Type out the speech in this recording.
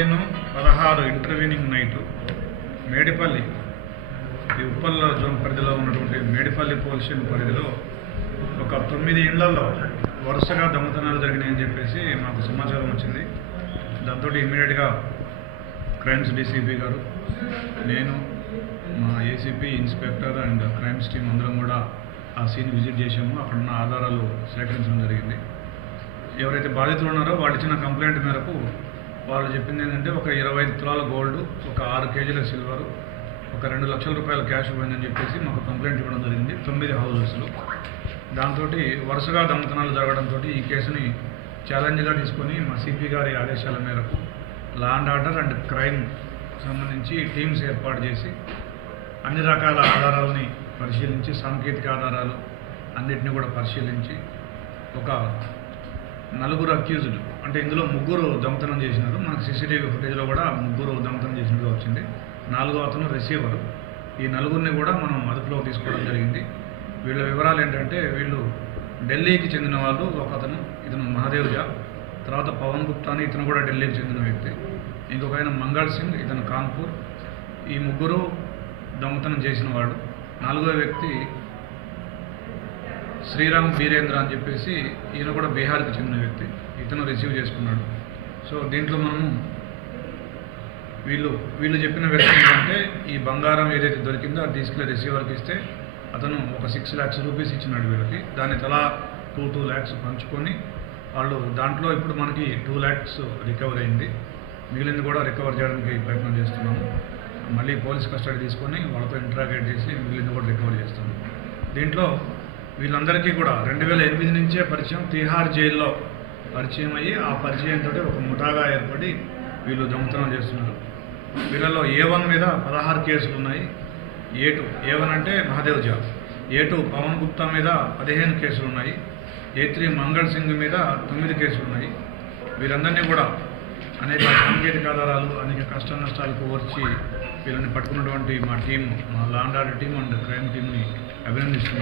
16 intervening night Medipalli ఈ Uppal zone పరిధిలో ఉన్నటువంటి మేడిపల్లి పోలీస్ స్టేషన్ పరిధిలో ఒక 9 ఇళ్లలో వరుసగా దొంగతనాలు జరిగినాయని చెప్పేసి మాకు సమాచారం వచ్చింది. దాంతో ఇమీడియట్గా క్రైమ్స్ డీసీపీ గారు, నేను, మా ACP, inspector and crimes team అందరం కూడా ఆ సీన్ విజిట్ చేసాము. అక్కడున్న ఆధారాలు సేకరించడం జరిగింది. ఎవరైతే బాధితులు ఉన్నారో వాళ్ళు ఇచ్చిన కంప్లైంట్ మేరకు వాళ్ళు చెప్పింది ఏంటంటే ఒక 25 తులాల గోల్డ్, ఒక 6 కేజీల సిల్వరు, ఒక 2 లక్షల రూపాయల క్యాష్ పోయిందని చెప్పేసి మాకు కంప్లైంట్ ఇవ్వడం జరిగింది 9 హౌసెస్లో. దాంతో వరుసగా దొంగతనాలు జరగడంతో ఈ కేసుని ఛాలెంజ్గా తీసుకొని మా సిపి గారి ఆదేశాల మేరకు law and order and crime సంబంధించి టీమ్స్ ఏర్పాటు చేసి అన్ని రకాల ఆధారాలని పరిశీలించి, సాంకేతిక ఆధారాలు అన్నిటిని కూడా పరిశీలించి ఒక 4 అక్యూజ్డ్, అంటే ఇందులో 3 దొంగతనం చేసినారు. మనకు సీసీటీవీ ఫుటేజ్లో కూడా 3 దొంగతనం చేసినట్టుగా వచ్చింది. 4వ అతను రిసీవరు. ఈ 4గురిని కూడా మనం అదుపులోకి తీసుకోవడం జరిగింది. వీళ్ళ వివరాలు ఏంటంటే వీళ్ళు ఢిల్లీకి చెందిన వాళ్ళు. ఒక అతను, ఇతను మహాదేవ్జా, తర్వాత పవన్ గుప్తా అని ఇతను కూడా ఢిల్లీకి చెందిన వ్యక్తి, ఇంకొక ఆయన మంగళ్ సింగ్, ఇతను కాన్పూర్. ఈ 3 దొంగతనం చేసిన వాడు. 4వ వ్యక్తి శ్రీరామ్ వీరేంద్ర అని చెప్పేసి, ఈయన కూడా బీహార్కి చెందిన వ్యక్తి, ఇతను రిసీవ్ చేసుకున్నాడు. సో దీంట్లో మనము వీళ్ళు చెప్పిన వ్యక్తి ఏంటంటే ఈ బంగారం ఏదైతే దొరికిందో అది తీసుకెళ్ళి రిసీవర్కి ఇస్తే అతను ఒక 6 lakhs రూపీస్ ఇచ్చినాడు వీళ్ళకి. దాన్ని తలా 2 lakhs పంచుకొని వాళ్ళు దాంట్లో ఇప్పుడు మనకి 2 lakhs రికవర్ అయింది. మిగిలింది కూడా రికవర్ చేయడానికి ప్రయత్నం చేస్తున్నాము. మళ్ళీ పోలీస్ కస్టడీ తీసుకొని వాళ్ళతో ఇంటరాగేట్ చేసి మిగిలింది కూడా రికవర్ చేస్తాము. దీంట్లో వీళ్ళందరికీ కూడా 2008 నుంచే పరిచయం, తిహార్ జైల్లో పరిచయం అయ్యి ఆ పరిచయంతో ఒక ముఠాగా ఏర్పడి వీళ్ళు దొంగతనం చేస్తున్నారు. వీళ్ళలో A1 మీద 16 కేసులు ఉన్నాయి. A1 అంటే మహాదేవ్జా, A2 పవన్ గుప్తా మీద 15 కేసులు ఉన్నాయి. A3 మంగళ్ సింగ్ మీద 9 కేసులు ఉన్నాయి. వీరందరినీ కూడా అనేక సాంకేతిక ఆధారాలు, అనేక కష్ట నష్టాలకు ఓర్చి వీళ్ళని పట్టుకున్నటువంటి మా టీం, మా law and order team and crime టీంని అభినందిస్తున్నాం.